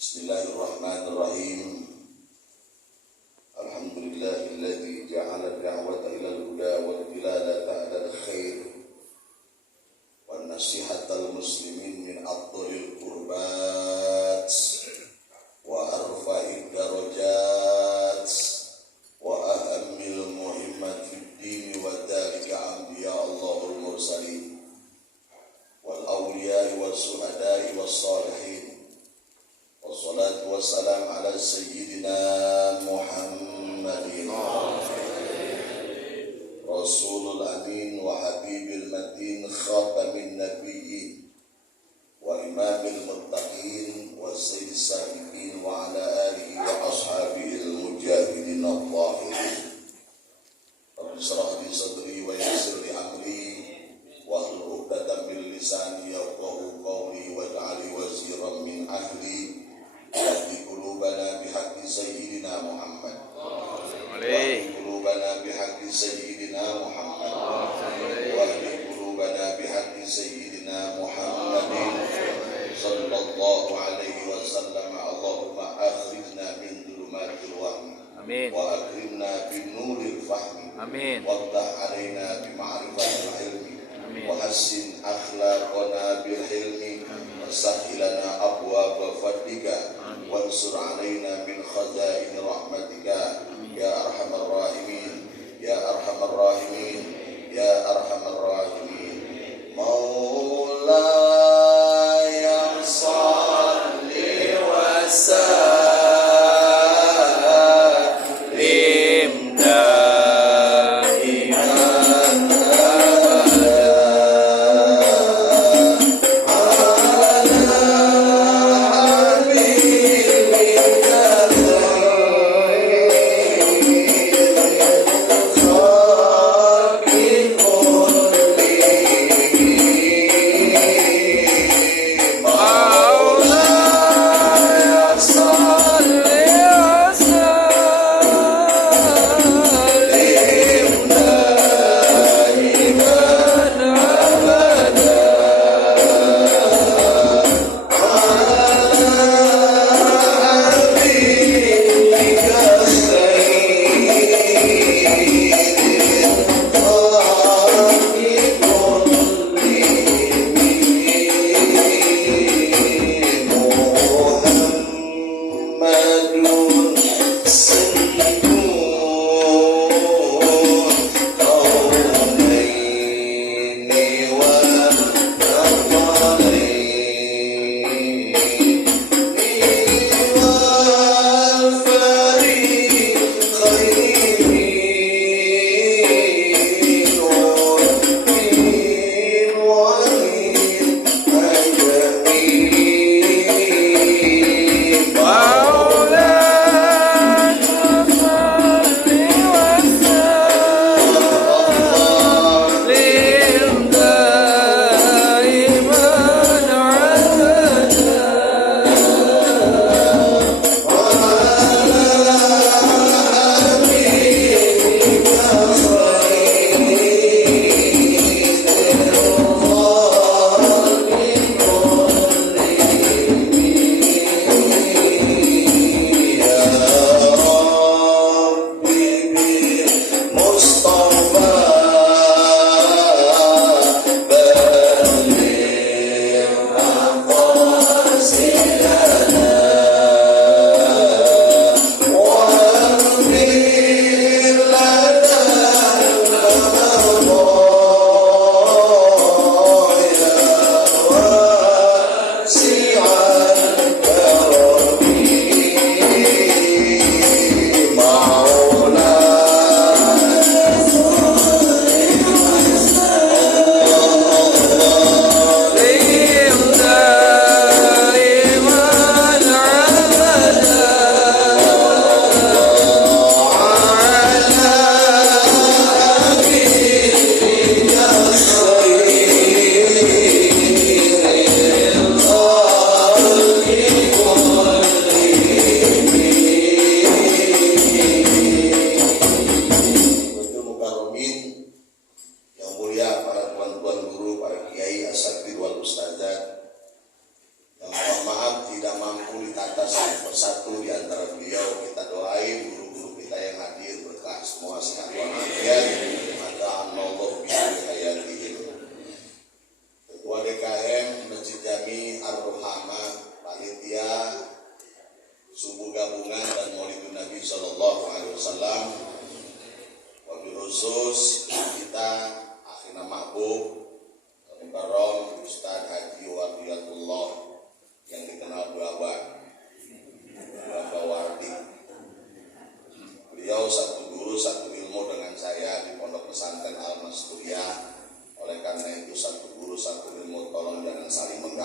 Bismillahirrahmanirrahim. Alhamdulillahilladzi ja'ala da'wata ilal huda wal dilalata 'alal khair wan nasihatal muslimin min afdhalil qurbat wa arfa'id darajat wa ahammil muhimmat fid din wa dzalika anbiya Allahul mursalin wal awliya was suhada'i was salihin. Wassalatu wassalam ala sayyidina Muhammadin Rasulul amin wa habibil matin khatamin nabiyyin wa imamil muttaqin wa sayyidis sabiqin wa ala alihi wa ashabihi al-mujahidin al-zahirin. Rabbi shrah li sadri wa yassir li amri wa hlul 'uqdatam min lisani yafqahu qawli waj'al waziran min ahli wahdi qulubana bihaqqi sayyidina Muhammad wahdi qulubana bihaqqi sayyidina Muhammad wahdi qulubana bihaqqi sayyidina Muhammadin sallallahu alaihi wasallam. Allahumma akhrijna min dhulumatil wahmi wa akrimna bin nuril fahmi waftah alaina bi ma'rifatil ilmi wa hassin akhlaqana bil hilmi wasahhilana abwaaba fadlika wansur alaina min khazaini rahmatika ya arhamar rahimin ya arhamar rahimin ya arhamar rahimin. Maulaya shalli wa sallim daiman abada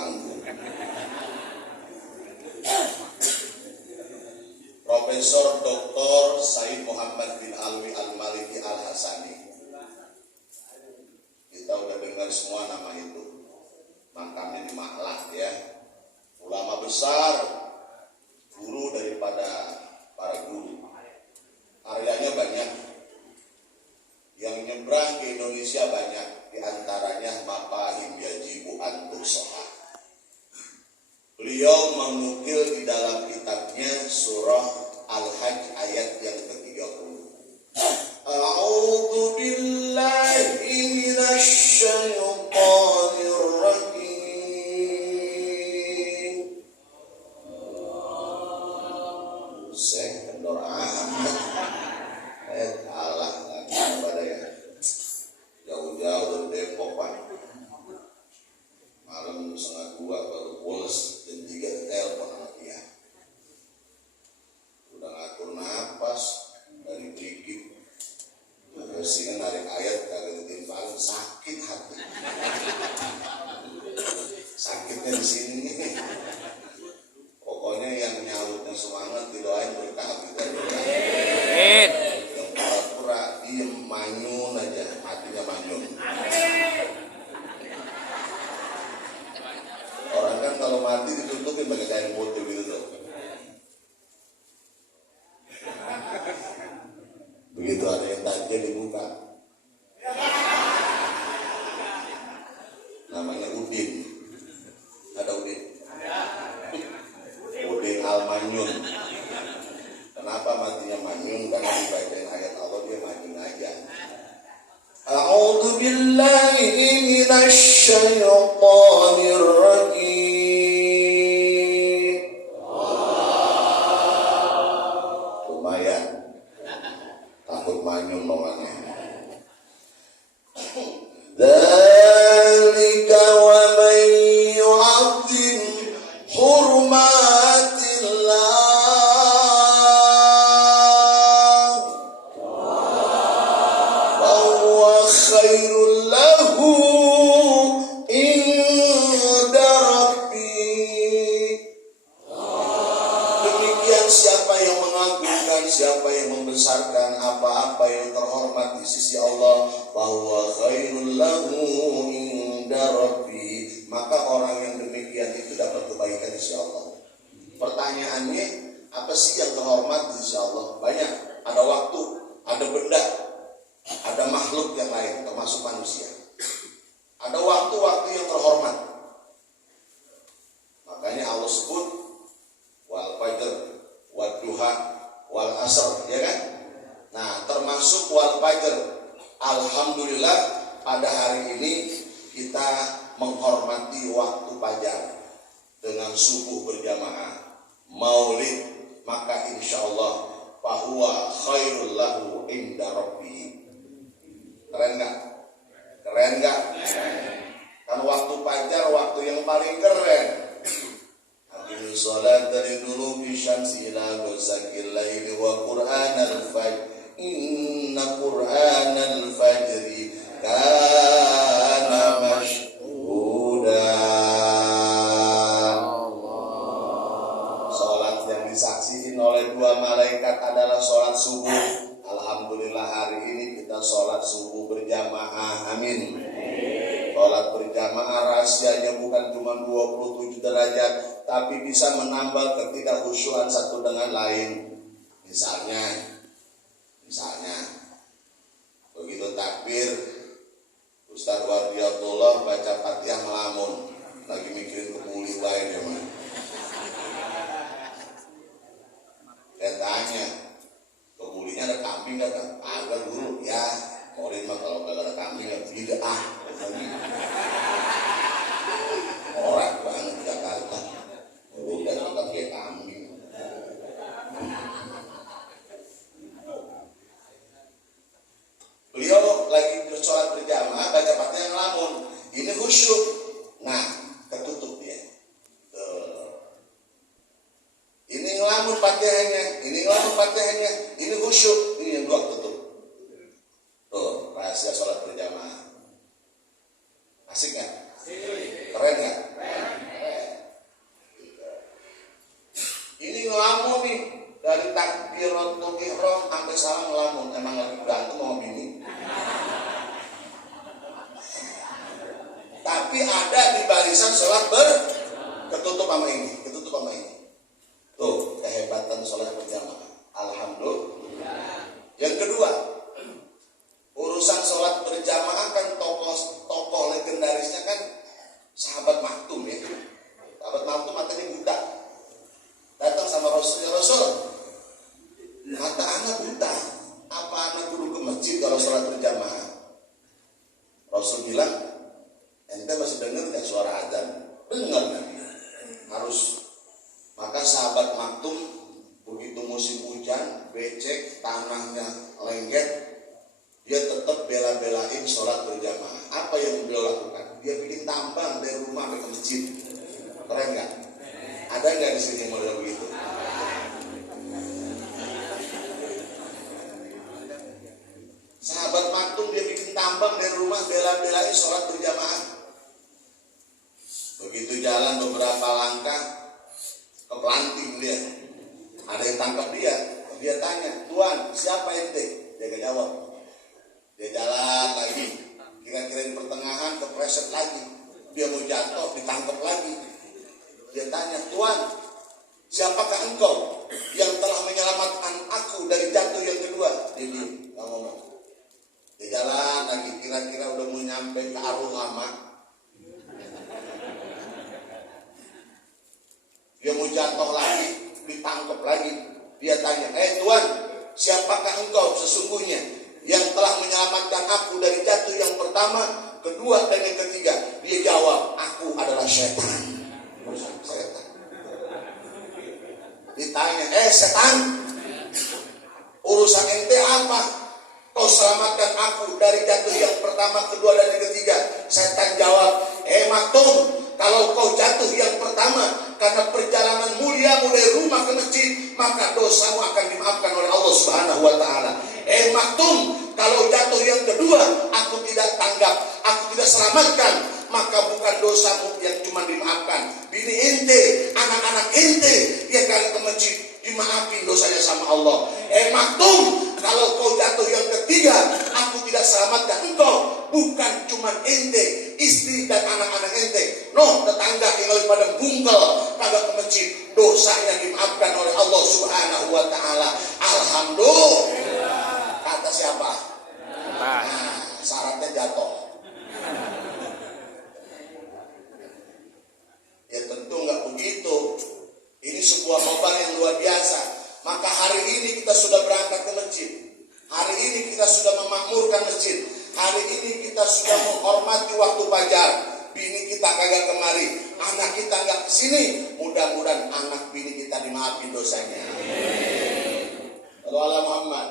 anggur. Profesor Dr. Said Muhammad bin Alwi Al-Maliki Al-Hasani. Kita udah dengar semua nama itu. Makamnya di Malang ya. Ulama besar, guru daripada para guru. Karyanya banyak. Yang nyebrang ke Indonesia banyak. Di antaranya Mafahim Yajibu Antusoha. Beliau menukil di dalam kitabnya surah Al-Hajj ayat yang ke-30. A'udzu billahi minasy syaithanir rajim. Saya kendor amat. Kalah lagi pada ya. Jauh-jauh dari Depok Pak. Malam 1:30 baru pulas dan 3 telepon sama dia. Udah ngatur napas dari gigit. Bersihkan narik ayat kagak ditimpa sakit hati. Sakitnya di sini. Pokoknya yang nyautnya semangat didoain berkah kita. Amin. Yang pura-pura diem manyun aja, hatinya manyun. Orang kan kalau mati ditutupin pakai kain putih gitu tuh. Begitu ada yang tajam dibuka. Namanya Udin. Ada Udin. Udin Al-Manyun. Kenapa matinya manyun? Karena dibacain ayat Allah dia manyun aja. A'udzu billahi minasy syaithanir rajim. Lumayan. Takut manyun nomornya. Dzalika wa man yu'azzim hurmatillah khairul lahu inda rabbih. Demikian siapa yang mengagungkan, siapa yang membesarkan apa-apa yang terhormat di sisi Allah, bahwa khairul lahu inda rabbih, maka orang yang demikian itu dapat kebaikan di sisi Allah. Pertanyaannya, apa sih yang terhormat di sisi Allah? Banyak, ada waktu, ada benda, ada makhluk yang lain, termasuk manusia. Ada waktu-waktu yang terhormat. Makanya Allah sebut wal fajr, wal duha, wal asr, ya kan? Nah, termasuk wal fajr. Alhamdulillah pada hari ini kita menghormati waktu fajar dengan subuh berjamaah, maulid, maka insyaallah fahuwa khairul lahu inda rabbih. Keren gak? Keren gak? Kan waktu fajar waktu yang paling keren. Aqimus shalat dari dulu bisyamsi ila ghasaqil laili wa qur'anal fajr. Inna qur'anal fajri kana mashhuda. Salat yang disaksikan oleh 2 malaikat adalah salat subuh. Alhamdulillah hari ini kita sholat subuh berjamaah, amin. Sholat berjamaah rahasianya bukan cuma 27 derajat, tapi bisa menambah ketidakhusyuan satu dengan lain. Misalnya begitu takbir, Ustaz Wardiyatullah baca Fatihah melamun, lagi mikirin kebuli lain ya man. Saya tanya, kebulinya ada kambing gak kan? Agak dulu ya, Maulid mah kalau gak ada kambing gak tidak orang banget Jakarta udah nggak kayak kambing. Beliau lagi sholat berjamaah baca Fatihah ngelamun, ini khusyuk. Nah, ketutup dia. Ini ngelamun Fatihahnya, ini khusyuk, ini yang 2 tutup. Tuh, rahasia sholat berjamaah. Asik gak? Keren gak? pakai salam ngelamun, emang lagi berantem sama bini. Tapi ada di barisan sholat ketutup sama ini. Tuh kehebatan sholat berjamaah. Alhamdulillah. Yang kedua, urusan sholat berjamaah kan tokoh legendarisnya kan sahabat Maktum ya. Sahabat Maktum matanya buta. Datang sama Rasul, ya Rasul, mata anak buta, apa anak kudu ke masjid kalau sholat berjamaah? Rasul bilang, ente masih dengar gak suara azan? Dengar kan? Harus. Maka sahabat Maktum begitu musim hujan, becek, tanahnya lengket, dia tetap bela-belain sholat berjamaah. Apa yang beliau lakukan? Dia bikin tambang dari rumah ke masjid. Keren nggak? Ada nggak di sini model begitu? Sahabat Maktum dia bikin tambang dari rumah, bela-belain sholat berjamaah. Begitu jalan beberapa langkah, keplanting dia. Ada yang tangkap dia. Dia tanya, Tuan, siapa ente? Dia gak jawab. Dia jalan lagi. Kira-kira di pertengahan kepreset lagi. Dia mau jatuh, ditangkap lagi. Dia tanya, Tuan, siapakah engkau yang telah menyelamatkan aku dari jatuh yang kedua? Dia diam, gak ngomong. Dia jalan lagi, kira-kira udah mau nyampe ke Arung Lama. Dia mau jatuh lagi, ditangkap lagi. Dia tanya, Tuan, siapakah engkau sesungguhnya yang telah menyelamatkan aku dari jatuh yang pertama, kedua, dan yang ketiga? Dia jawab, aku adalah setan. Setan. Ditanya, setan, urusan ente apa? Kau selamatkan aku dari jatuh yang pertama, kedua, dan yang ketiga. Setan jawab, Maktum, kalau kau jatuh yang pertama karena perjalanan muliamu dari rumah ke masjid, maka dosamu akan dimaafkan oleh Allah Subhanahu wa taala. Maktum, kalau jatuh yang kedua aku tidak tanggap, aku tidak selamatkan, maka bukan dosamu yang cuma dimaafkan, bini ente, anak-anak ente yang kali ke masjid dimaafin dosanya sama Allah. Maktum, kalau kau jatuh yang ketiga, aku tidak selamatkan engkau, bukan cuma ente, istri dan anak-anak ente, tetangga yang lagi pada bungkel kagak ke masjid, dosanya dimaafkan oleh Allah Subhanahu wa taala. Alhamdulillah. Kata siapa? Syaratnya jatuh. Ya tentu nggak begitu. Ini sebuah beban yang luar biasa. Maka hari ini kita sudah berangkat ke masjid. Hari ini kita sudah memakmurkan masjid. Hari ini kita sudah menghormati waktu fajar. Bini kita kagak kemari, anak kita nggak kesini. Mudah-mudahan anak bini kita dimaafin dosanya. Allah Muhammad.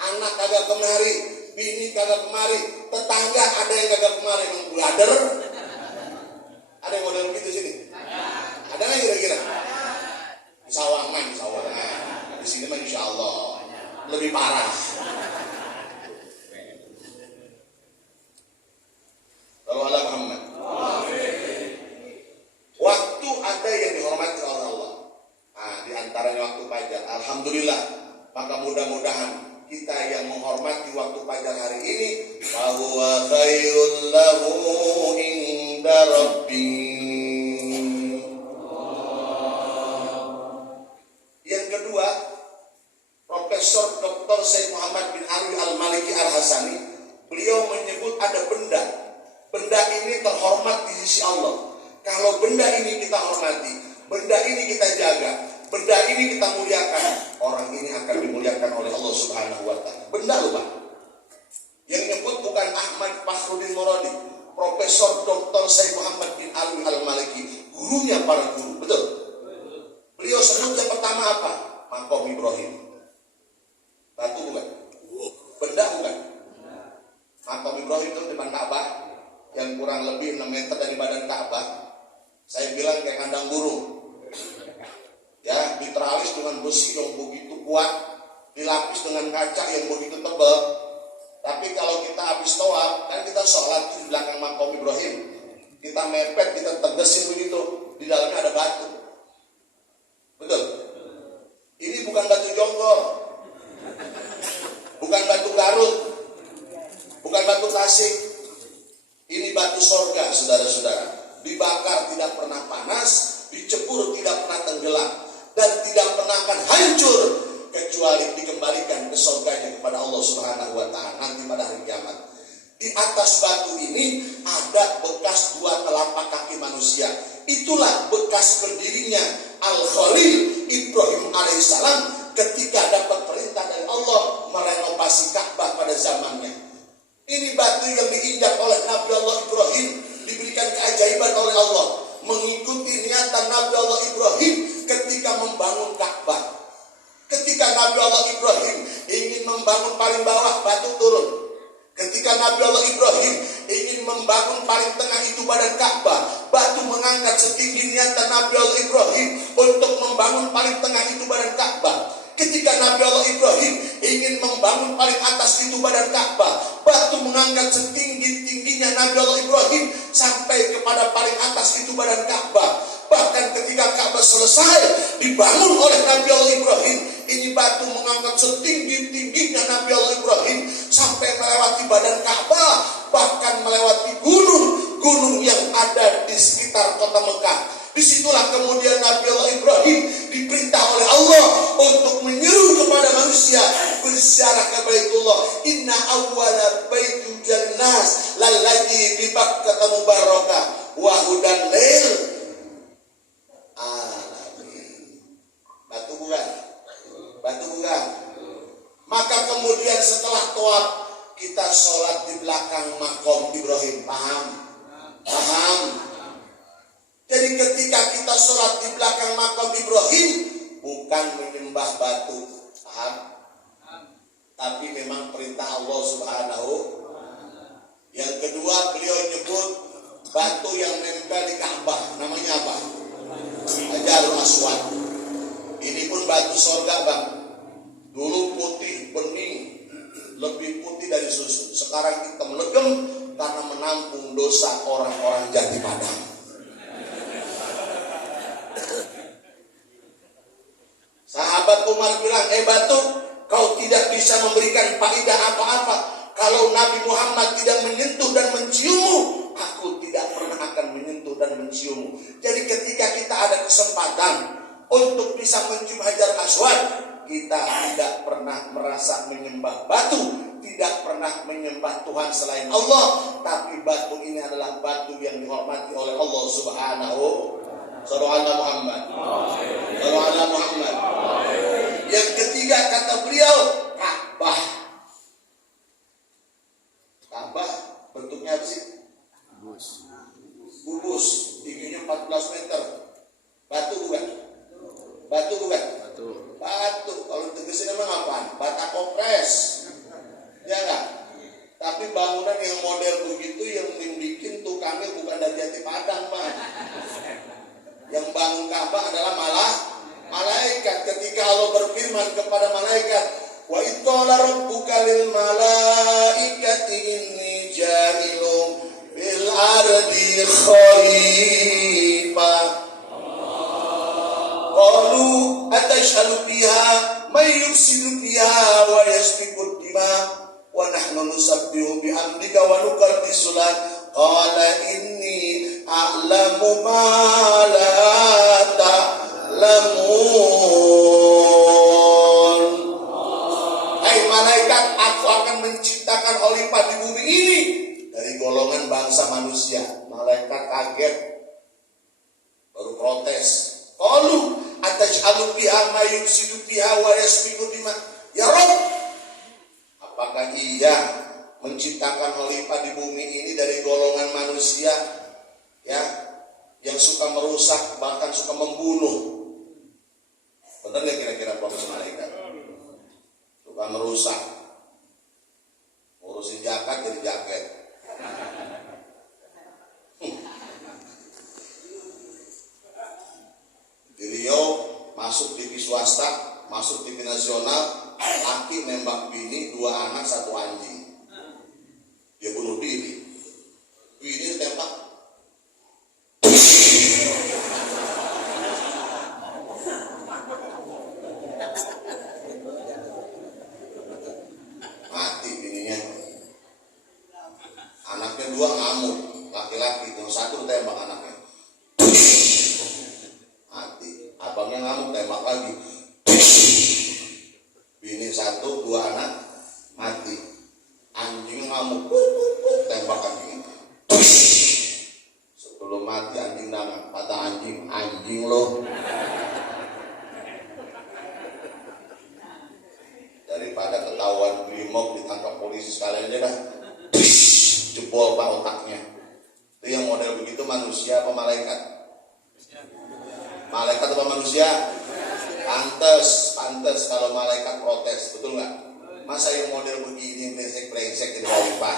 Anak kagak kemari, bini kagak kemari, tetangga ada yang kagak kemari, emang bulader. Ada yang model begitu sini? Ada nggak kira-kira? Sawangan. Di sini mah insya Allah lebih parah. Kalau Allah Muhammad. Waktu ada yang dihormati oleh Allah. Di antaranya waktu fajar. Alhamdulillah. Maka mudah-mudahan kita yang menghormati waktu fajar hari ini, bahwa khairul lahu inda rabbi. Yang kedua, Profesor Dr. Syekh Muhammad bin Ali Al-Maliki Al-Hasani, beliau menyebut ada benda. Benda ini terhormat di sisi Allah. Kalau benda ini kita hormati, benda ini kita jaga, benda ini kita muliakan, orang ini akan dimuliakan oleh Allah Subhanahu wa taala. Benda lupa. Yang nyebut bukan Ahmad Fakhruddin Muradi, Profesor Dr. Syekh Muhammad bin Ali Al-Maliki, gurunya para guru, betul? Beliau sebut yang pertama apa? Maqam Ibrahim. Batu bukan? Benda bukan? Maqam Ibrahim itu depan Ka'bah, yang kurang lebih 6 meter dari badan Ka'bah. Saya bilang kayak kandang burung. Ya, diteralis dengan besi yang begitu kuat, dilapis dengan kaca yang begitu tebal. Tapi kalau kita habis tawaf, kan kita sholat di belakang Maqam Ibrahim, kita mepet, kita tegesin begitu, di dalamnya ada batu. Betul? Ini bukan batu jongkok. tasik. Ini batu sorga, saudara-saudara. Dibakar tidak pernah panas, dicebur tidak pernah tenggelam, dan tidak pernah akan hancur kecuali dikembalikan ke surganya kepada Allah Subhanahu wa Ta'ala nanti pada hari kiamat. Di atas batu ini ada bekas 2 telapak kaki manusia. Itulah bekas berdirinya Al-Khalil Ibrahim alaihissalam ketika dapat perintah dari Allah merenovasi Ka'bah pada zamannya. Ini batu yang diinjak oleh Nabi Allah Ibrahim, diberikan keajaiban oleh Allah, mengikuti niatan Nabi Allah Ibrahim ketika membangun Ka'bah. Ketika Nabi Allah Ibrahim ingin membangun paling bawah, batu turun. Ketika Nabi Allah Ibrahim ingin membangun paling tengah, itu badan Ka'bah, batu mengangkat setinggi niatan Nabi Allah Ibrahim untuk membangun paling tengah, itu badan Ka'bah. Ketika Nabi Allah Ibrahim ingin membangun paling atas, itu badan Ka'bah, batu mengangkat setinggi-tingginya Nabi Allah Ibrahim sampai kepada paling atas, itu badan Ka'bah. Bahkan ketika Ka'bah selesai dibangun oleh Nabi Allah Ibrahim, ini batu mengangkat setinggi-tingginya Nabi Allah Ibrahim sampai melewati badan Ka'bah, bahkan melewati gunung-gunung yang ada di sekitar kota Mekah. Disitulah kemudian Nabi Allah Ibrahim diperintah oleh Allah untuk menyeru kepada manusia, berziarah ke Baitullah. Inna awwala baitu jannas lalladzi bi Bakkah mubarakah wa hudan lil alamin. Batu bukan? Batu bukan? Maka kemudian setelah tawaf kita sholat di belakang makom Ibrahim. Paham? Paham? Jadi ketika kita sholat di belakang makam Ibrahim, bukan menyembah batu, paham? Tapi memang perintah Allah Subhanahu. Yang kedua, beliau nyebut batu yang nempel di Ka'bah, namanya apa? Hajarul Aswad. Ini pun batu sorga, bang. Dulu putih bening, lebih putih dari susu. Sekarang hitam legem karena menampung dosa orang-orang Jati Padang. Sahabat Umar bilang, batu, kau tidak bisa memberikan faedah apa-apa kalau Nabi Muhammad tidak menyentuh dan menciummu. Aku tidak pernah akan menyentuh dan menciummu. Jadi ketika kita ada kesempatan untuk bisa mencium Hajar Aswad, kita tidak pernah merasa menyembah batu, tidak pernah menyembah Tuhan selain Allah, tapi batu ini adalah batu yang dihormati oleh Allah Subhanahu. Sallallahu Muhammad. Sallallahu Muhammad. Yang ketiga kata beliau, Ka'bah. Ka'bah bentuknya apa sih? Bubus. Tingginya 14 meter. Batu bukan? Batu bukan? Batu. Kalau tegesin emang apaan? Bata kompres. Ya kan? Tapi bangunan yang model begitu yang bikin tukangnya bukan dari Jati Padang, mah. Yang bangun Ka'bah adalah malaikat. Ketika Allah berfirman kepada malaikat, wa idqala rabbuka lil malaikati inni ja'ilun fil ardi khalifah. Qalu atashhadu fiha may yufsidu fiha wa yasfiku dima wa nahnu nusabbihu bihamdika wa nuqaddisu lak. Qala inni a'lamu ma la ta'lamun. Hai malaikat, aku akan menciptakan khalifah di bumi ini dari golongan bangsa manusia. Malaikat kaget, baru protes. Qalu ataj'alu fiha ma yufsidu fiha wa yasfiku dima. Ya Rabb, apakah iya menciptakan khalifah di bumi ini dari golongan manusia, ya, yang suka merusak bahkan suka membunuh? Benar nggak kira-kira profesi malaikat? Suka merusak, ngurusin jaket jadi jaket. Beliau masuk TV swasta, masuk TV nasional, laki nembak bini, 2 anak 1 anjing. Dia bunuh diri. Bini tembak. Mati bininya. dua ngamuk, laki-laki, yang satu tembak anaknya, mati. Abangnya ngamuk, tembak lagi, bini satu, dua anak mati. Anjing ngamuk, tembak anjing. Sebelum mati anjing nangis, kata anjing, anjing lo. Daripada ketahuan brimob ditangkap polisi sekalian aja dah, jebol pak otaknya. Itu yang model begitu manusia apa malaikat? Malaikat apa manusia? Pantes kalau malaikat protes, betul nggak? Masa yang model begini brengsek di bawah?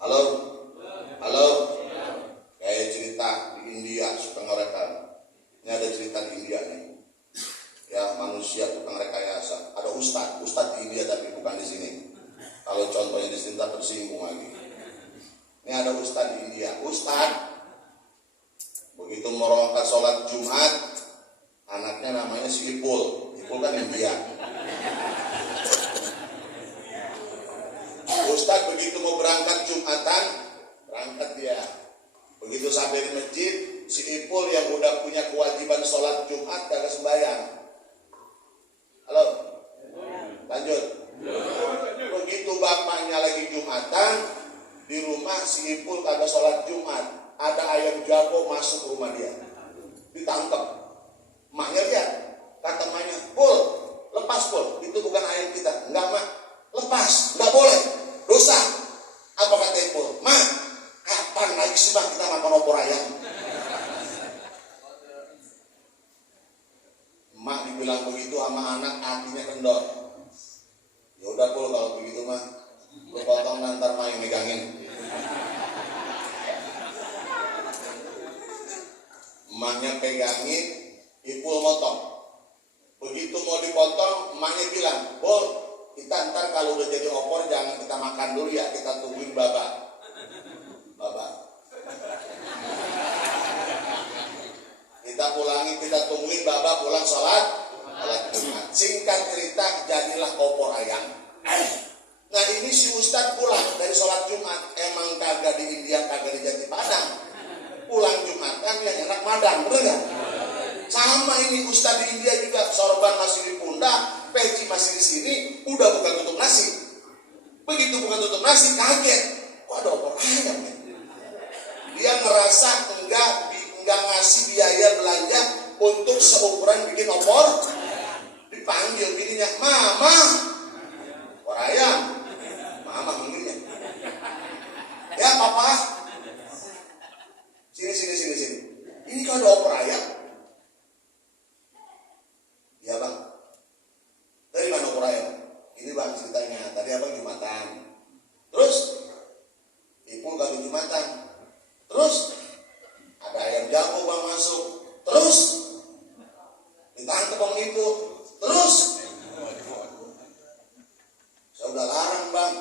Halo? Kayak cerita di India suka ngerekam. Ini ada cerita di India nih. Ya manusia tukang rekayasa. Ada ustad di India tapi bukan di sini. Kalau contohnya di sini tak tersinggung lagi. Ini ada ustad di India. Ustad begitu merongkat sholat Jumat, anaknya namanya si Ipul. Ipul kan India. Ustad begitu mau berangkat Jumatan, berangkat dia. Begitu sampai di masjid, si Ipul yang udah punya kewajiban sholat Jumat kagak sembahyang. Halo? Lanjut. Begitu bapaknya lagi Jumatan, di rumah si Ipul kagak sholat Jumat. Ada ayam jago masuk rumah dia. Ditangkap. Maknya lihat. Kata maknya, Pul, lepas Pul. Itu bukan ayam kita. Enggak mak. Lepas. Enggak boleh. Dosa. Apa kata Ipul? Mak, kapan lagi sih mak kita makan opor ayam? Mak dibilang begitu sama anak, hatinya kendor. Ya udah Pul, kalau begitu mah lu potong nanti mah yang megangin. Emaknya pegangin, Ipul motong. Begitu mau dipotong, emaknya bilang, Pul, kita ntar kalau udah jadi opor jangan kita makan dulu ya, kita tungguin baba. Kita tungguin baba pulang sholat Jumat. Singkat cerita, jadilah opor ayam. Nah ini si Ustadz pulang dari sholat Jumat, emang kagak di India, kagak di Jati Padang. Pulang Jumatan yang enak madang, bener gak? Sama ini Ustadz di India juga, sorban masih di pundak, peci masih di sini, udah bukan tutup nasi. Begitu bukan tutup nasi, kaget. Kok ada opor ayam ya? Dia ngerasa enggak ngasih biaya belanja untuk seukuran bikin opor. Dipanggil bininya, Mama, opor ayam. Mama manggilnya. Ya papa. Sini. Ini kalau ada opor ayam. Ya bang. Dari mana opor ayam? Ini bang ceritanya. Tadi abang Jumatan. Terus Ipul kali Jumatan. Terus ada ayam jago bang masuk. Terus ditangkap bang itu. Terus saya udah larang bang.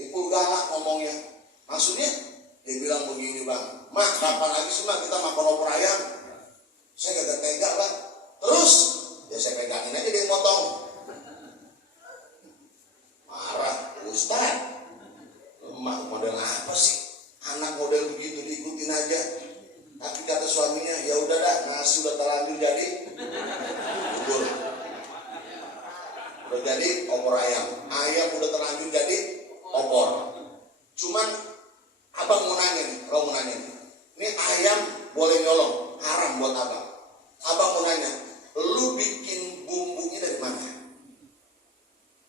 Ipul galak ngomongnya. Maksudnya dia bilang begini bang, Mak kapan lagi sih mak kita makan opor ayam? Saya gak tega bang. Terus ya saya pegangin aja dia motong. Marah Ustaz, mak model apa sih? Anak model begitu diikutin aja. Tapi kata suaminya, ya udah dah, nasi udah terlanjur jadi bubur. Udah jadi opor ayam udah terlanjur jadi opor. Cuman abang mau nanya nih, ini ayam boleh nyolong, haram buat abang. Abang mau nanya, lu bikin bumbunya dari mana?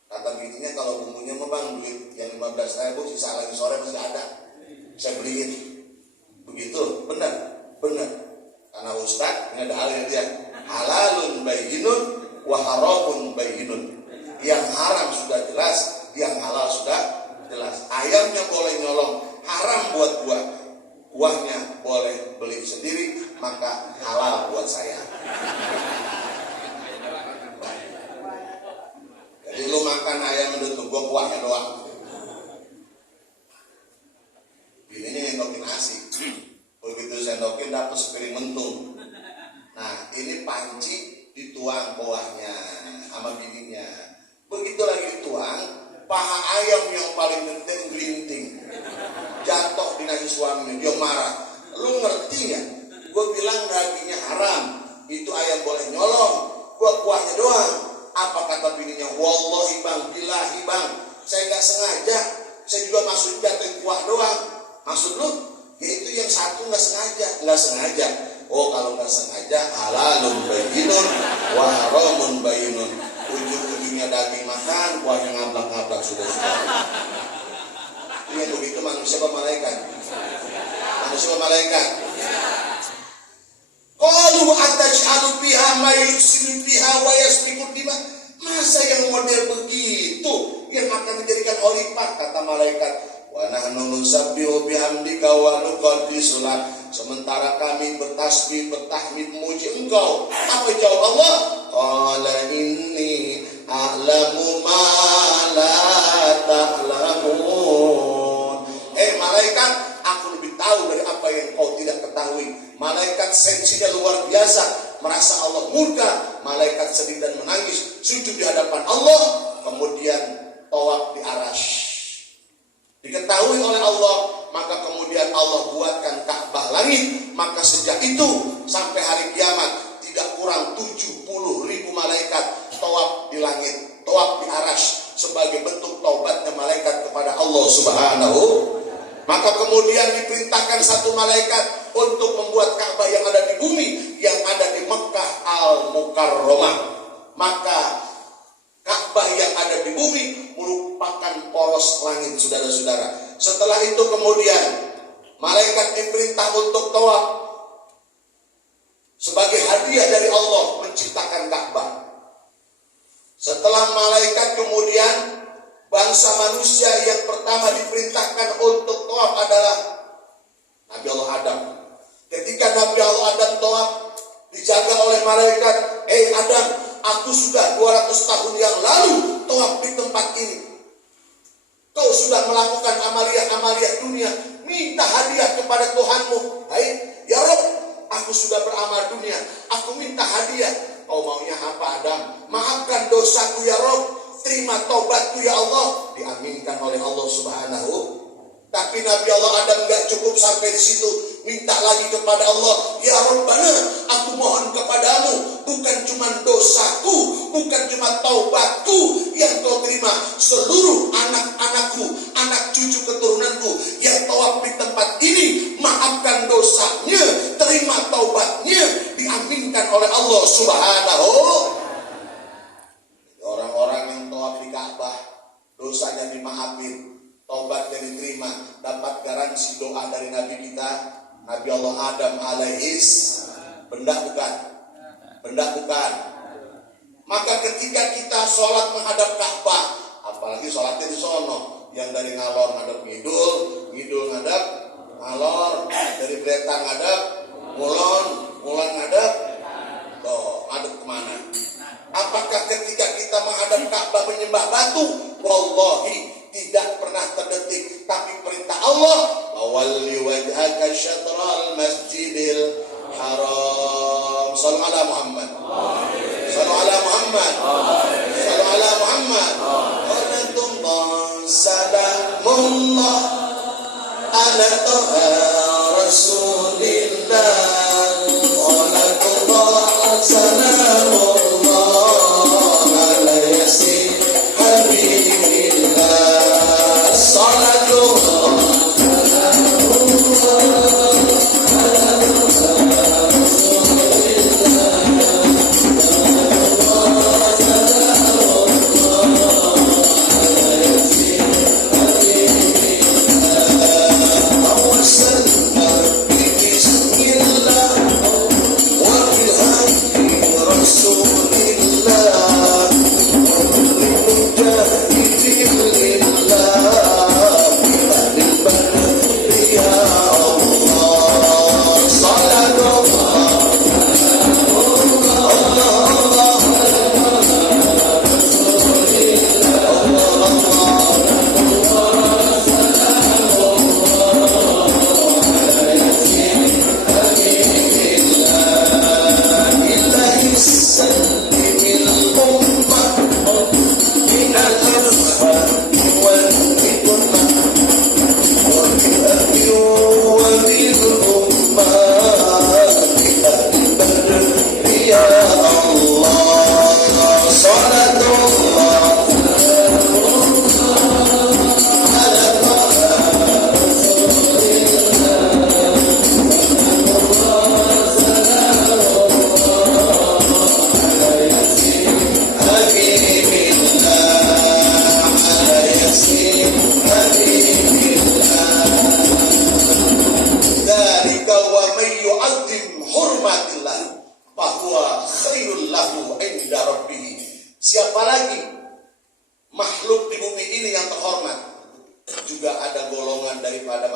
Kata bininya, kalau bumbunya mah bang duit yang 15.000 sisa lagi sore masih ada, saya beliin. Begitu, benar. Karena Ustadz ini ada hal yang dia halalun bayyinun wa haramun bayyinun. Yang haram sudah jelas, yang halal sudah jelas. Ayamnya boleh nyolong, haram buat gua. Kuahnya boleh beli sendiri, maka halal buat saya. Jadi lu makan ayam mendut, gua kuahnya doang. Bininya nyendokin nasi. Begitu sendokin dapat sepiring mentung. Nah ini panci dituang kuahnya sama bininya. Begitu lagi dituang, paha ayam yang paling penting gelinting. jatuh di nasi suaminya, dia marah. Lu ngerti nggak? Gue bilang dagingnya haram, itu ayam boleh nyolong, gue kuahnya doang. Apa kata bininya? Wallahi bang, billahi bang, saya nggak sengaja, saya juga maksud jatuhin kuah doang. Maksud lu? Ya itu yang satu nggak sengaja. Oh kalau nggak sengaja halalun bayyinun wa haramun bayyinun. Ujung-ujungnya daging makan, kuahnya ngablak-ngablak sudah. Ini begitu manusia apa malaikat? Manusia apa malaikat? Qalu ataj'alu biha ma yufsidu biha wa yasfiku dima. Masa yang model begitu yang akan menjadikan khalifah, kata malaikat. Wa nahnu nusabbihu bihamdika wa nuqaddisu lak. Sementara kami bertasbih, bertahmid, memuji engkau. Apa jawab Allah? Qala inni a'lamu ma la ta'lamun. Malaikat, aku lebih tahu dari apa yang kau tidak ketahui. Malaikat sensinya luar biasa, merasa Allah murka. Malaikat sedih dan menangis, sujud di hadapan Allah, kemudian tawaf di Arasy. Diketahui oleh Allah, maka kemudian Allah buatkan Ka'bah langit. Maka sejak itu sampai hari kiamat tidak kurang 70.000 malaikat tawaf di langit, tawaf di Arasy sebagai bentuk taubatnya malaikat kepada Allah Subhanahu. Maka kemudian diperintahkan satu malaikat untuk membuat Ka'bah yang ada di bumi, yang ada di Mekah Al-Mukarramah. Maka Ka'bah yang ada di bumi merupakan poros langit, saudara-saudara. Setelah itu kemudian malaikat diperintah untuk tawaf sebagai hadiah dari Allah menciptakan Ka'bah. Setelah malaikat kemudian bangsa manusia yang pertama diperintahkan untuk tawaf adalah Nabi Allah Adam. Ketika Nabi Allah Adam tawaf, dijaga oleh malaikat, Adam, aku sudah 200 tahun yang lalu tawaf di tempat ini. Kau sudah melakukan amaliyah dunia, minta hadiah kepada Tuhanmu. Hai, ya Rabb, aku sudah beramal dunia, aku minta hadiah. Kau maunya apa Adam? Maafkan dosaku ya Rabb, terima taubatku ya Allah. Diaminkan oleh Allah Subhanahu. Tapi Nabi Allah Adam gak cukup sampai di situ, minta lagi kepada Allah, ya Rabbana, aku mohon kepadamu, bukan cuma dosaku, bukan cuma taubatku yang kau terima, seluruh anak-anakku, anak cucu keturunanku yang tawaf di tempat ini, maafkan dosanya, terima taubatnya, diaminkan oleh Allah Subhanahu. Orang-orang yang tawaf di Ka'bah, dosanya dimaafin, taubatnya diterima, dapat garansi doa dari Nabi kita, Nabi Allah Adam alaihis. Benda bukan. Maka ketika kita sholat menghadap Ka'bah, apalagi sholatnya di sono, yang dari ngalor ngadep ngidul ngadep ngalor, dari Bletar ngadep ngulon ngadep, ngadep kemana? Apakah ketika kita menghadap Ka'bah menyembah batu? Wallahi tidak pernah terdetik. Tapi perintah Allah, awalli wajhaka syatral masjidil haram. Sallu ala Muhammad. Sallu ala Muhammad. Sallu ala Muhammad. Qanatullah salamullah ala taha rasulillah. Qanatullah salamullah ala yasin habibillah. Bismillah ada golongan daripada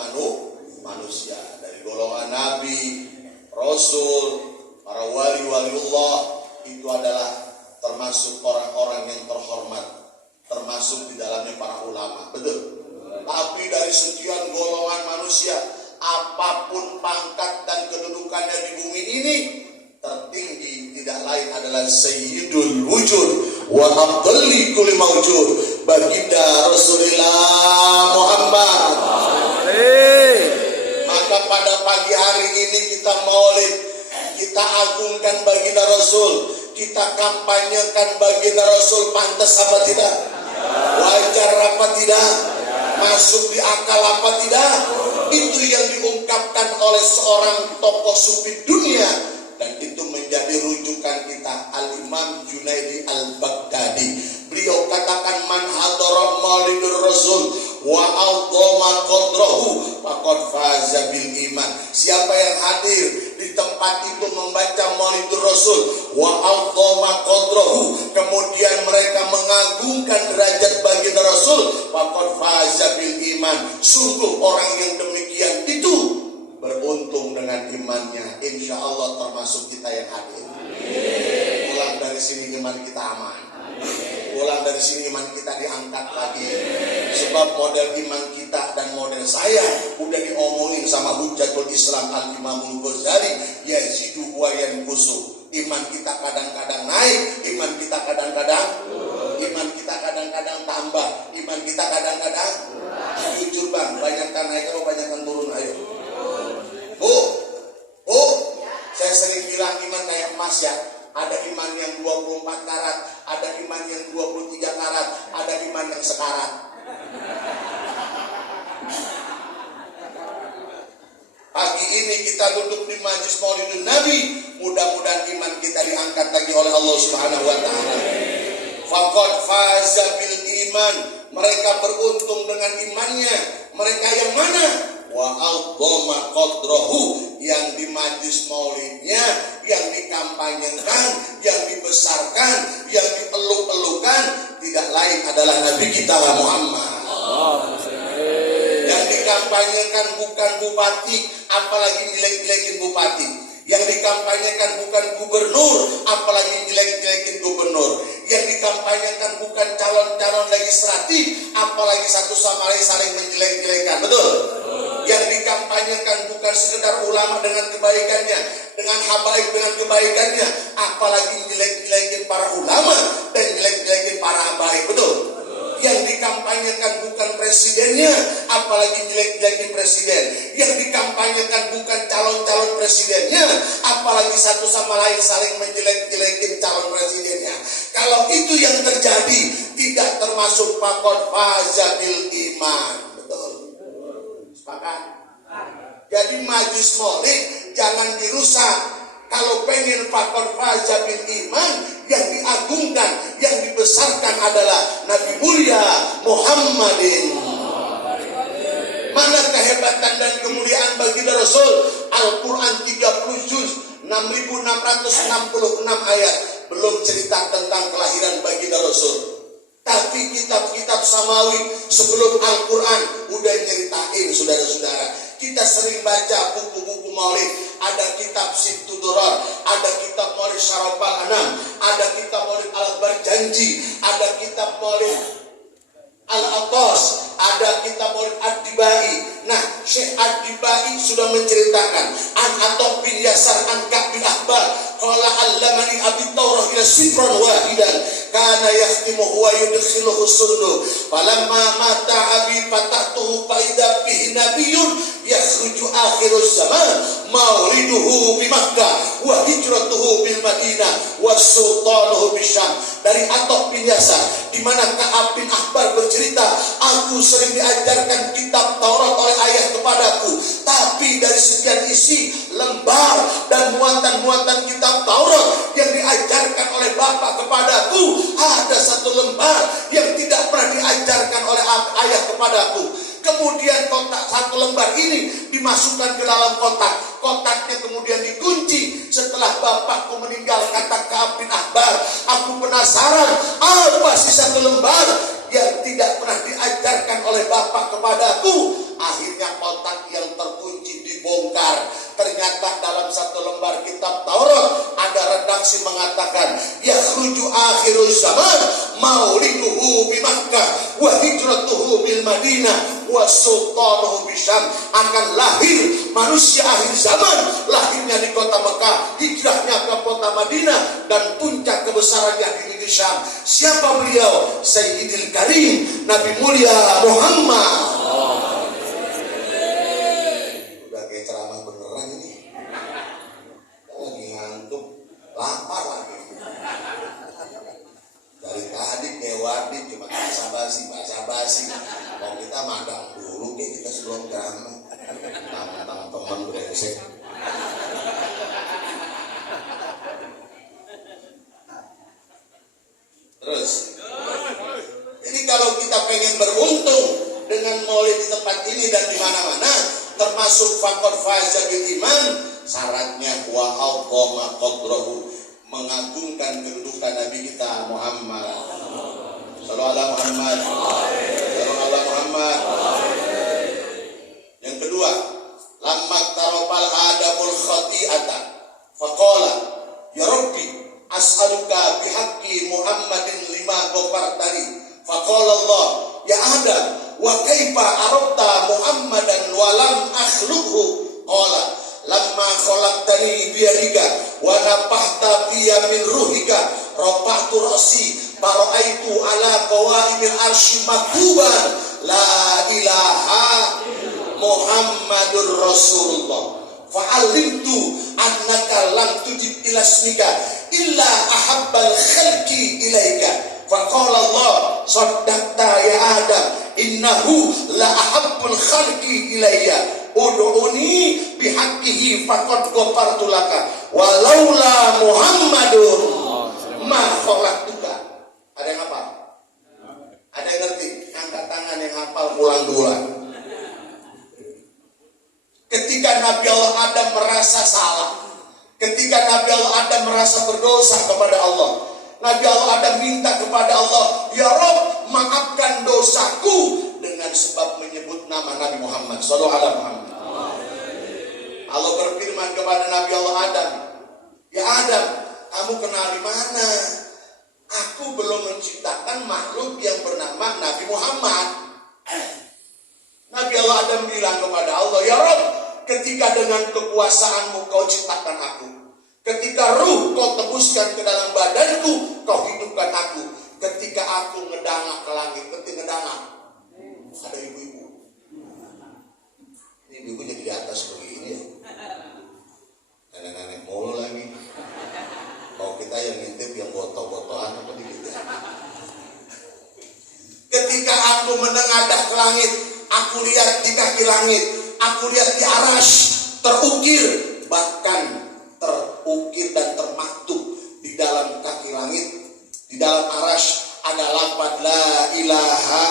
manusia, dari golongan nabi, rasul, para wali-waliullah, itu adalah termasuk orang-orang yang terhormat, termasuk di dalamnya para ulama. Betul. Tapi dari sekian golongan manusia, apapun pangkat dan kedudukannya di bumi ini, tertinggi tidak lain adalah Sayyidul Wujud wa afdali kulli mawjud, baginda Rasulullah Muhammad. Maka pada pagi hari ini kita maulid, kita agungkan baginda Rasul, kita kampanyekan baginda Rasul. Pantas apa tidak? Wajar apa tidak? Masuk di akal apa tidak? Itu yang diungkapkan oleh seorang tokoh sufi dunia, dan itu menjadi rujukan kita, Al-Imam Junaidi Al-Baghdadi. Beliau katakan, man hadara maulidur rasul wa a'dhama qadrahu faqad faza bil iman. Siapa yang hadir di tempat itu membaca maulidur rasul wa a'dhama qadrahu, kemudian mereka mengagungkan derajat baginda Rasul, faqad faza bil iman. Sungguh orang yang demikian itu beruntung dengan imannya. Insya Allah termasuk kita yang hadir. Pulang dari sini iman kita aman. Pulang dari sini iman kita diangkat lagi. Sebab model iman kita dan model saya udah diomongin sama Hujjatul Islam Al-Imamul Ghazali, yazidu wa yanqusu. Iman kita kadang-kadang naik, iman kita kadang-kadang tambah, iman kita kadang-kadang jujur bang, banyakkan naik atau banyakkan turun? Ayo. Saya sering bilang iman kayak emas ya. Ada iman yang 24 karat, ada iman yang 23 karat, ada iman yang sekarat. Pagi ini kita duduk di majlis Maulidun Nabi, mudah-mudahan iman kita diangkat lagi oleh Allah Subhanahu wa taala. Faqad faza bil iman, mereka beruntung dengan imannya. Mereka yang mana? Wa a'dhama qadrahu, yang di majlis maulidnya, yang dikampanyekan, yang dibesarkan, yang dieluk-elukan tidak lain adalah Nabi kita Muhammad. Yang dikampanyekan bukan bupati, apalagi jelek-jelekin bupati. Yang dikampanyekan bukan gubernur, apalagi jelek-jelekin gubernur. Yang dikampanyekan bukan calon-calon legislatif, apalagi satu sama lain saling menjelek-jelekan. Betul? Yang dikampanyekan bukan sekedar ulama dengan kebaikannya, dengan habaib dengan kebaikannya, apalagi jelek-jelekin para ulama dan jelek-jelekin para habaib. Betul? Yang dikampanyekan bukan presidennya, apalagi jelek-jelekin presiden. Yang dikampanyekan bukan calon-calon presidennya, apalagi satu sama lain saling menjelek-jelekin calon presidennya. Kalau itu yang terjadi, tidak termasuk faqad faza bil iman. Betul? Sepakat? Jadi majlis maulid jangan dirusak. Kalau pengen faqad faza bil iman, yang diagungkan, yang dibesarkan adalah Nabi mulia Muhammadin. Mana kehebatan dan kemuliaan baginda Rasul? Al-Quran 30 juz, 6.666 ayat. Belum cerita tentang kelahiran baginda Rasul. Tapi kitab-kitab samawi sebelum Al-Quran udah nyeritain, saudara-saudara. Kita sering baca buku-buku maulid. Ada kitab Sibtu Durar, ada kitab maulid Syarafal Anam, ada kitab maulid Al-Barjanji, ada kitab maulid Al-Atas, ada kitab maulid Ad-Dibai. Nah, Syekh Ad-Dibai sudah menceritakan an Atha bin Yasar an Ka'b bin Ahbar qala allamani abi Taurah ila sifran wahidan kana yahtimuhu wa yudkhiluhu sundu falamma mata abi fatatuhu fa idza fihi nabiyyun yakhruju akhiruz zaman mauliduhu bi Makkah wa hijratuhu bil Madinah wa sultanuhu bi Syam. Dari Atha bin Yasar, di mana Ka'ab bin Ahbar bercerita, aku sering diajarkan kitab Taurat oleh ayah kepadaku, tapi dari sekian isi lembar dan muatan-muatan kitab Taurat yang diajarkan oleh bapak kepadaku, ada satu lembar yang tidak pernah diajarkan oleh ayah kepadaku. Kemudian kotak satu lembar ini dimasukkan ke dalam kotak. Kotaknya kemudian dikunci. Setelah bapakku meninggal, kata Ka'ab bin Ahbar, aku penasaran apa sih satu lembar. yang tidak pernah diajarkan oleh bapak kepadaku. Akhirnya otak yang terkunci dibongkar. Ternyata dalam satu lembar kitab Taurat ada redaksi mengatakan, yakhruju akhirul zaman mauliduhu bi Makkah wa hijratuhu bil Madinah wa sultanuhu bi Syam. Akan lahir manusia akhir zaman, lahirnya di kota Mekah, hijrahnya ke kota Madinah, dan puncak kebesarannya di Syam. Siapa beliau? Sayyidil Karim, Nabi mulia Muhammad. Udah kayak ceramah beneran ini. Lagi ngantuk, lapar lagi. Dari tadi kayak Wadi cuma basa-basi. Mau kita magang dulu kayak kita sebelum ceramah. Tentang teman beresek. Terus, jadi kalau kita pengen beruntung dengan maulid di tempat ini dan di mana-mana, termasuk faktor faizah bil iman, syaratnya wa a'dhama qadrahu, mengagungkan kedudukan Nabi kita Muhammad. Sallallahu alaihi Muhammad. Yang kedua, lamma tarafal adamul khati'ata faqala ya Rabbi as'aluka bihaqqi Muhammadin lima ghafartani. Faqala Allah ya Adam wa kaifa arabta Muhammadan wa lam akhluqhu. Qala lamma khalaqtani biyadika wa nafahta fiyya min ruhika rafa'tu ra'si fara'aitu ala qawaimil arsy maktuban la ilaha Muhammadur Rasulullah. Fa'alimtu annaka lam tujib ila ismika illa ahabbal khalqi ilaika. Faqala Allah saddaqta ya Adam innahu la ahabbul khalqi ilayya ud'uni bihaqqihi faqad ghafartu laka walaula Muhammadun ma khalaqtuka. Ada yang hafal? Ada yang ngerti? Angkat tangan yang hafal, pulang duluan. Ketika Nabi Allah Adam merasa salah, ketika Nabi Allah Adam merasa berdosa kepada Allah, Nabi Allah Adam minta kepada Allah, ya Rabb, maafkan dosaku, dengan sebab menyebut nama Nabi Muhammad sallallahu alaihi Muhammad. Allah berfirman kepada Nabi Allah Adam, ya Adam, kamu kenal di mana? Aku belum menciptakan makhluk yang bernama Nabi Muhammad. Nabi Allah Adam bilang kepada Allah, ya Rabb, ketika dengan kekuasaanmu kau ciptakan aku, ketika ruh kau tebuskan ke dalam badanku, kau hidupkan aku, ketika aku ngedangak ke langit, ketika ngedangak, ada ibu-ibu. Ini ibu-ibu jadi di atas begini ya. Nenek-nenek mulu lagi. Mau kita yang ngintip, yang botol-botolan apa gitu. Ketika aku menengadah ke langit, aku lihat di kaki langit, aku lihat di arasy terukir, bahkan terukir dan termaktub di dalam kaki langit, di dalam arasy ada lafaz la ilaha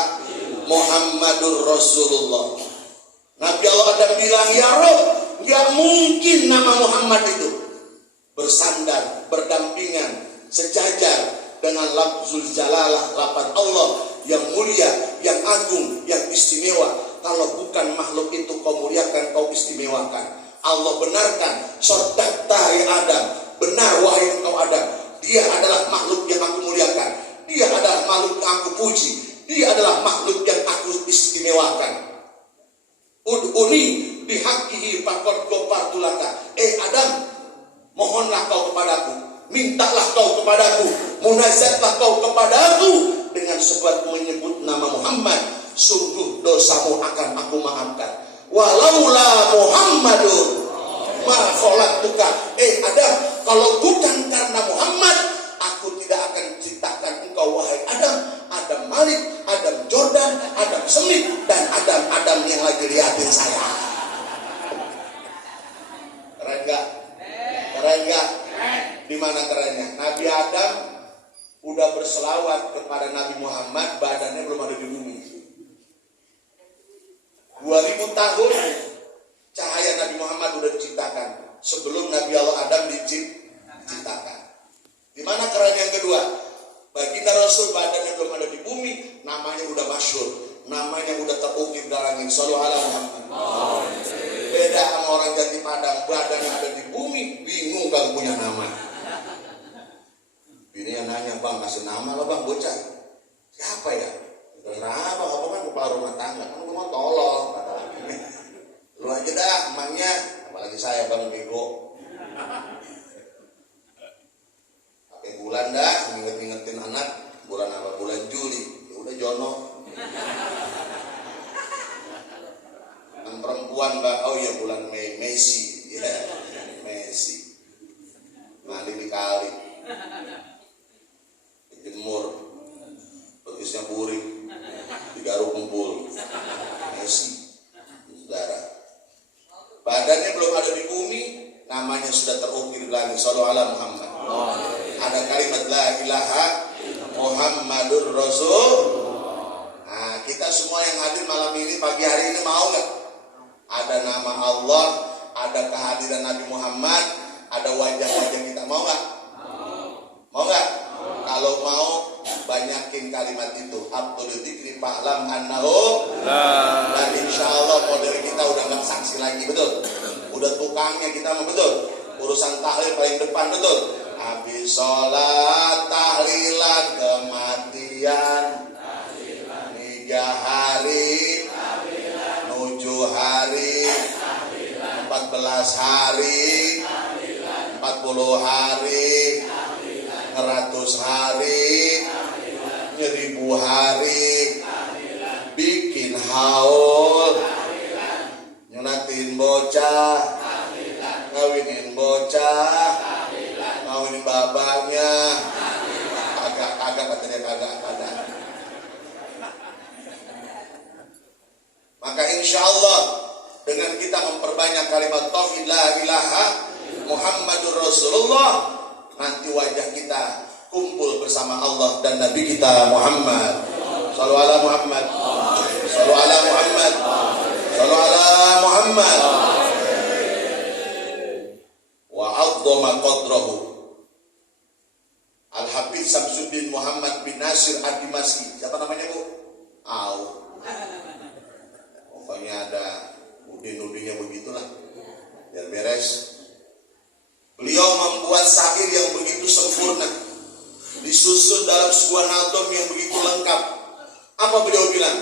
Muhammadur Rasulullah. Nabi Allah Adam bilang, ya Rabb, gak mungkin nama Muhammad itu bersandar, berdampingan, sejajar dengan lafzul jalalah, lafaz Allah yang mulia, yang agung, yang istimewa. Kalau bukan makhluk itu kau muliakan, kau istimewakan. Allah benarkan, saddaqta ya Adam, benar wahai engkau Adam, dia adalah makhluk yang aku muliakan, dia adalah makhluk yang aku puji, dia adalah makhluk yang aku istimewakan. Ud'uni bihaqqihi faqad ghafartu laka. Adam, mohonlah kau kepadaku, mintalah kau kepadaku, munajatlah kau kepadaku dengan sebab menyebut nama Muhammad, sungguh dosamu akan aku maafkan. Walaula Muhammadun ma khalaqtuka. Adam, kalau bukan karena Muhammad, aku tidak akan ciptakan engkau wahai Adam. Adam Malik, Adam Jordan, Adam Semit, dan Adam yang lagi liatin saya. Keren gak? Keren gak? Di mana kerennya? Nabi Adam udah berselawat kepada Nabi Muhammad, badannya belum ada di bumi. 2000 tahun cahaya Nabi Muhammad udah diciptakan sebelum Nabi Allah Adam diciptakan. Di mana keren yang kedua? Baginda Rasul badannya belum ada di bumi, nama namanya udah masyhur, namanya udah terukir dari langit. Shallallahu alaihi Muhammad. Beda sama orang Jati Padang, badannya ada di bumi, bingung kan punya nama. Ini yang nanya, bang kasih nama lah bang, bocah. Siapa ya? Terserah bang, apa kan kepala rumah tangga, kan gue mau tolong, kata lagi. Lu aja dah, emangnya, apalagi saya bang bego. Pakai bulan dah, ngingetin anak, bulan apa? Bulan Juli, ya udah Jono. Yang perempuan bang, oh iya bulan Mei, Messi, ya Messi. Mandi di kali, dijemur, betisnya burik, digaruk kumpul, Messi, saudara. Badannya belum ada di bumi, namanya sudah terukir di langit. Shallallahu alaihi Muhammad. Ada kalimat la ilaha Muhammadur Rasul. Nah, kita semua yang hadir malam ini, pagi hari ini mau nggak? Ada nama Allah, ada kehadiran Nabi Muhammad, ada wajah-wajah kita, mau nggak? Mau nggak? Kalau mau, banyakin kalimat itu. Abdul dzikri fa'lam annahu dan insya Allah model kita udah nggak saksi lagi, betul? Udah tukangnya kita mah, betul? Urusan tahlil paling depan, betul? Habis sholat tahlilan kematian 3 hari 7 hari 14 hari 40 hari 100 hari 1000 hari bikin haul nyunatin bocah ngawinin bocah ngawinin babanya kagak katanya kagak. Maka insya Allah dengan kita memperbanyak kalimat tauhid la ilaha Muhammadur Rasulullah, nanti wajah kita kumpul bersama Allah dan Nabi kita Muhammad. Shallallahu alaihi Muhammad. Shallallahu alaihi Muhammad. Shallallahu alaihi Muhammad. Wa 'azzama qadrahu. Al-Habib Samsuddin Muhammad bin Nasir Ad-Dimashqi. Siapa namanya, Bu? Pokoknya ada udin-udinnya begitulah. Biar beres. Beliau membuat syair yang begitu sempurna, disusun dalam sebuah nazm yang begitu lengkap. Apa beliau bilang?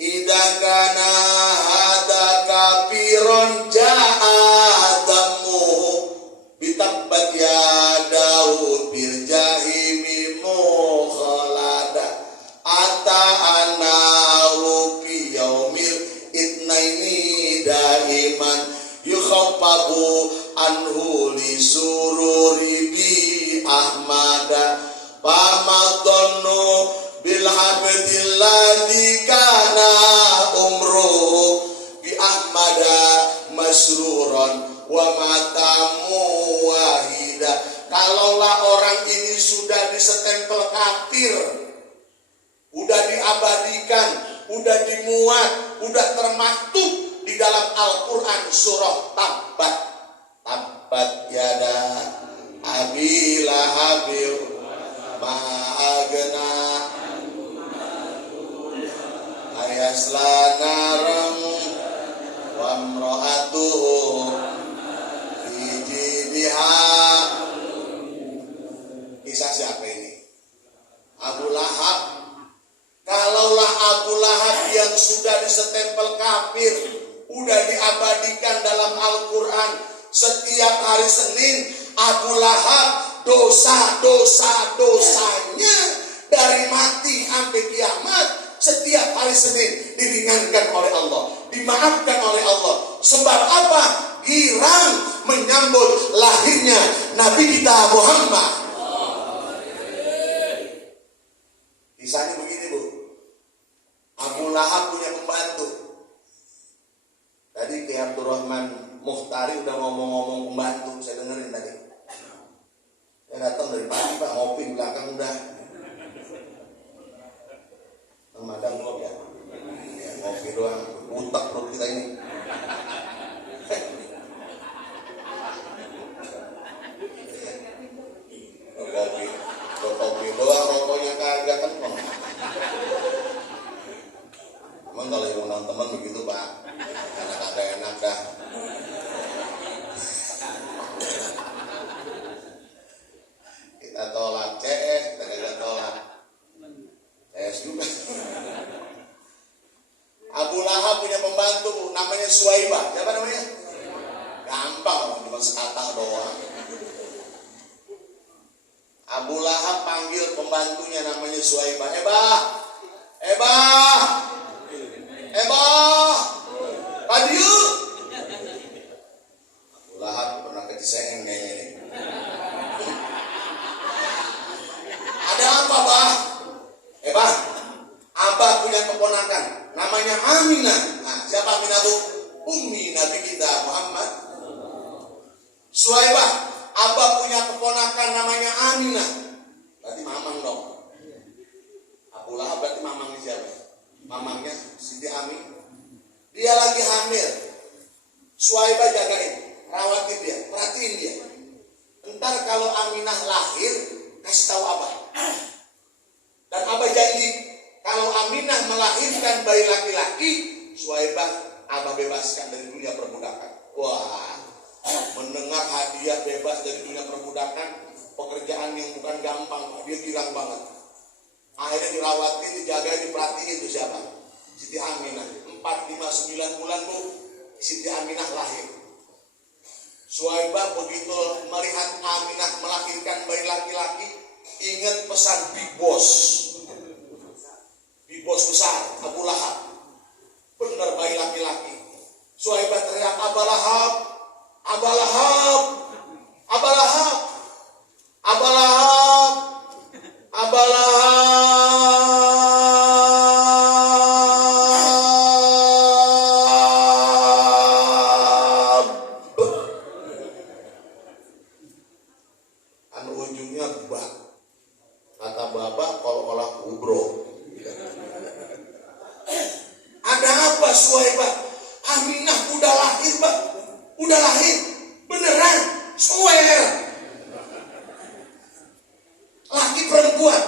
Idza kana hada kafiron ja'adamu bitabbat ya Daud bil jahimi mukhalada ata anahu fi yaumil itnaini daiman yukhaffafu anhu li sururi bi ahmada pamadonnu bil abdilladzi kana umruhu bi ahmada masruran wa matamu wahida. Kalaulah orang ini sudah disetempel kafir, udah diabadikan, udah dimuat, udah termaktub di dalam Al-Quran surah Tabbat. Tabbat yada abi lahabil ma'agna ayasla naram wa amra'atuhu fi jidha. Kisah siapa ini? Abu Lahab. Kalaulah Abu Lahab yang sudah disestempel kafir, udah diabadikan dalam Al-Quran, setiap hari Senin Abu Lahab dosa-dosanya dari mati sampai kiamat setiap hari Senin diringankan oleh Allah, dimaafkan oleh Allah. Sebab apa? Girang menyambut lahirnya Nabi kita Muhammad. Kisahnya begini, Bu. Abu Lahab punya pembantu. Tadi Ki Abdurrahman Muhtari udah ngomong-ngomong pembantu, saya dengerin tadi. Saya datang dari pagi, Pak, ngopi belakang udah. Madam kok ya? Ya, ngopi doang, utak perut kita ini. Kopi doang, rokoknya kagak kan? dah. Kita tolak CS, kita tidak tolak CS juga. Abu Lahab punya pembantu namanya Suwaibah. Siapa namanya? Gampang, cuma sekata doang. Abu Lahab panggil pembantunya namanya Suwaibah. Radio. Abu Lahab pernah keceseeng kayaknya ini. Ada apa, Bah? Abah punya keponakan namanya Aminah. Nah, siapa Aminah tuh? Ummi Nabi kita Muhammad. Suwaibah, Abah punya keponakan namanya Aminah. Berarti mamang dong. Abu Lahab berarti mamangnya siapa? Mamangnya Siti Amin. Dia lagi hamil. Suwaibah jagain, rawatin dia, perhatiin dia. Entar kalau Aminah lahir, kasih tahu Abah. Dan Abah janji, kalau Aminah melahirkan bayi laki-laki, Suwaibah Abah bebaskan dari dunia perbudakan. Wah, mendengar hadiah bebas dari dunia perbudakan, pekerjaan yang bukan gampang, dia girang banget. Akhirnya dirawatin, dijagain, diperhatiin itu siapa? Siti Aminah. 4, 5, 9 bulan bu, Siti Aminah lahir. Suwaibah begitu melihat Aminah melahirkan bayi laki-laki, ingat pesan Big Boss. Big Boss besar, Abu Lahab. Benar bayi laki-laki. Suwaibah teriak, Abah Lahab, Abah Lahab, Abah Lahab, Abah Lahab, Abah Lahab. Anu ujungnya bak. Kata bapak kalau olah kubro. Ada apa Suwaibah? Aminah udah lahir, Pak. Udah lahir. Beneran. Swear. Laki perempuan.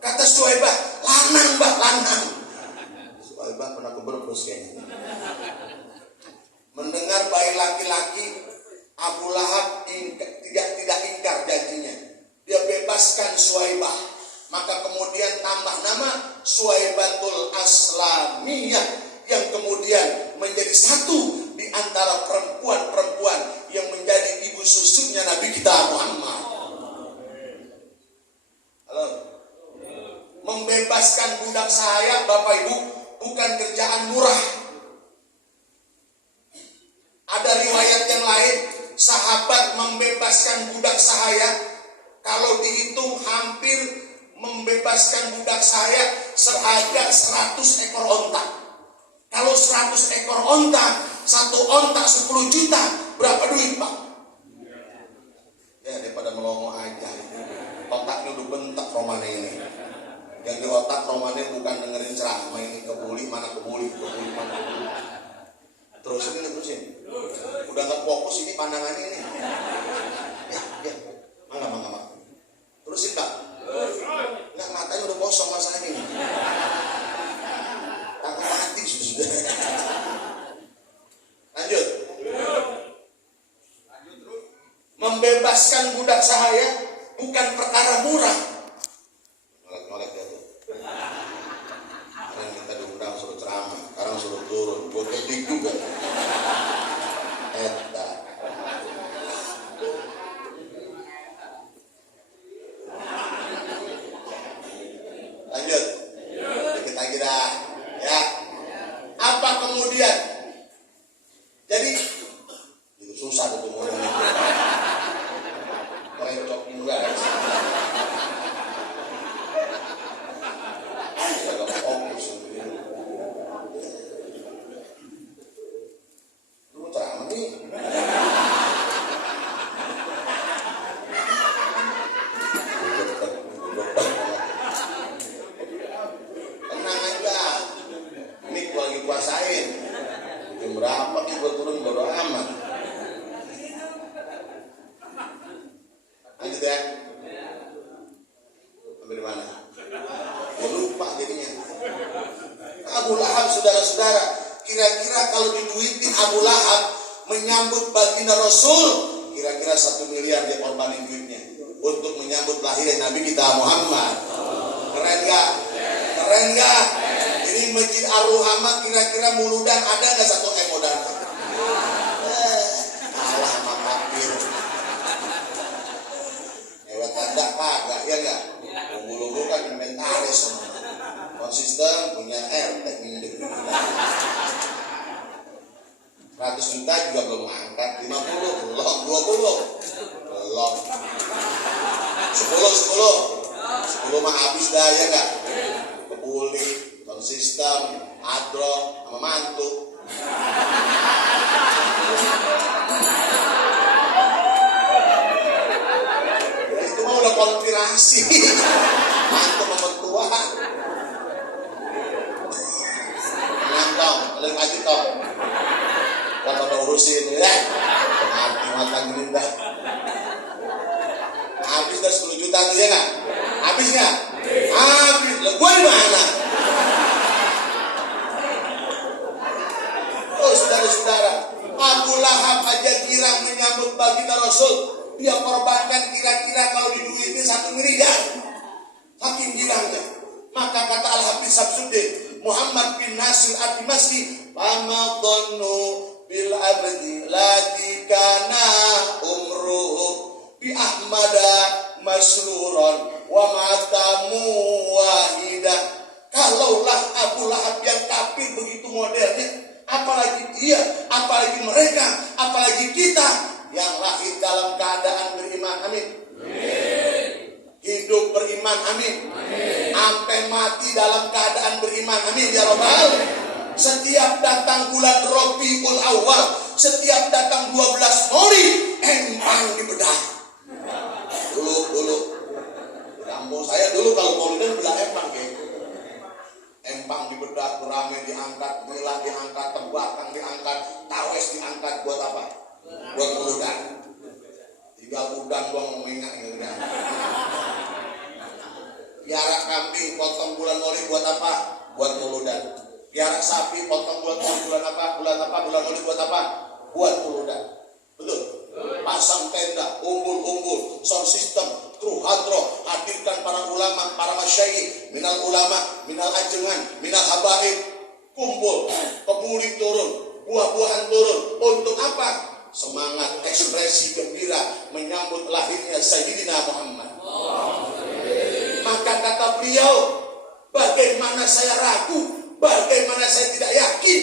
Kata Suwaibah, lanang, Pak, lanang. Suwaibah pernah keberbus kayaknya. Mendengar bayi laki-laki, Abu Lahab tidak ingkar janjinya. Dia bebaskan Suwaibah. Maka kemudian tambah nama Suwaibatul Aslamiyah, yang kemudian menjadi satu di antara perempuan-perempuan yang menjadi ibu susunya Nabi kita Muhammad. Halo. Membebaskan budak sahaya, Bapak Ibu, bukan kerjaan murah. Ada riwayat yang lain, sahabat membebaskan budak sahaya, kalau dihitung hampir membebaskan budak sahaya seharga 100 ekor onta. Kalau 100 ekor onta, satu onta 10 juta, berapa duit, Pak? Ya, daripada melongo aja. Otaknya udah bentak romane ini. Yang di otak romane bukan dengerin ceramah ini, kebuli mana kebuli mana kebuli. Terusin. Udah gak fokus ini pandangannya ini. Ya. Mangga. Terusin, Pak. Nggak, matanya udah kosong masa ini. Takut mati sudah. Lanjut terus. Membebaskan budak sahaya bukan perkara murah. Ngolek dia tuh. Kemarin kita diundang suruh ceramah, sekarang suruh turun. Gue ketik juga. Lanjut. Dikit lagi dah. Ya. Apa kemudian? Jadi itu susah tuh ngomongnya. Merecok juga. Agak fokus. Lu ceramah nih. Kuasain jam berapa gue turun bodo amat. Lanjut ya. Sampai di mana? Gue lupa jadinya. Abu Lahab, saudara-saudara, kira-kira kalau diduitin Abu Lahab menyambut baginda Rasul, kira-kira 1 miliar dia korbanin duitnya untuk menyambut lahirnya Nabi kita Muhammad. Keren gak? Keren gak? Ini Masjid Ar-Ruhama kira-kira muludan ada gak 1 M modal? Alah makapir. Lewat tanda kagak ya gak? Unggul-unggul kan inventaris semua. Konsisten punya RT ini 100 juta juga belum angkat, 50 belum, 20 belum, 10 mah habis dah ya gak? Kebuli, konsisten, adro, sama mantu. Itu mah udah konspirasi. Mantu sama mertua. Ngantong, paling maju tong. Kalau udah urusin ya, mati gini dah. Habis dah 10 juta tuh ya nggak? Habis nggak? Habis. Lah gue di mana? Oh saudara-saudara, Abu Lahab aja girang menyambut baginda Rasul. Dia korbankan kira-kira kalau diduitin 1 miliar. Saking girangnya. Maka kata Al-Habib Samsuddin Muhammad bin Nasir Ad-Dimashqi, "Fama dhannu bil abdi lati kana umruhu bi ahmada masruran wa matamu wahida." Kalaulah Abu Lahab yang kafir begitu modelnya, apalagi dia, apalagi mereka, apalagi kita yang lahir dalam keadaan beriman. Amin. Hidup beriman, amin. Sampai mati dalam keadaan beriman, amin ya Rabbal. Setiap datang bulan Rabiul Awal, setiap datang 12 Maulid, empang dibedah. Dulu kampung saya dulu kalau Maulidan belah empang gitu. Empang dibedah, beramai diangkat, milah diangkat, tembakang diangkat, tawes diangkat, buat apa? Buat muludan. 3 udang doang mengingat gitu kan. Piara kambing potong bulan Maulid buat apa? Buat muludan. Piara sapi potong bulan Maulid bulan apa? Bulan Maulid buat apa? Buat muludan. Betul? Pasang tenda, umbul-umbul, sound system, kru hadroh, hadirkan para ulama, para masyayikh, minal ulama, minal ajengan, minal habaib, kumpul, kebuli turun, buah-buahan turun. Untuk apa? Semangat, ekspresi gembira menyambut lahirnya Sayyidina Muhammad. Maka kata beliau, bagaimana saya ragu, bagaimana saya tidak yakin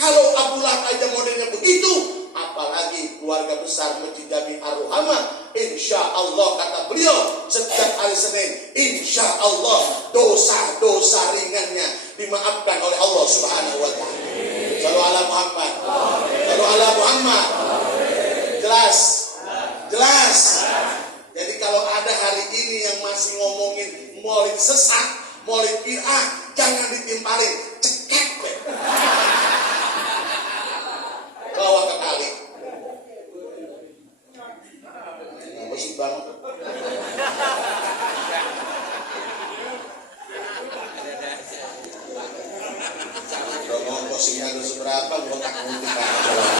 kalau Abu Lahab aja modelnya begitu, apalagi keluarga besar Masjid Jami Ar-Ruhama. Insya Allah kata beliau, setiap hari Senin, insya Allah dosa-dosa ringannya dimaafkan oleh Allah Subhanahu Wa Taala. Shallu ala Muhammad. Shallu ala Muhammad. Jelas, jelas. Jadi kalau ada hari ini yang masih ngomongin maulid sesat, maulid bid'ah, jangan ditimpalin, cekek. Bawa ke kali. Masih banget. Udah ngomong posisinya seberapa, gue tak ngerti.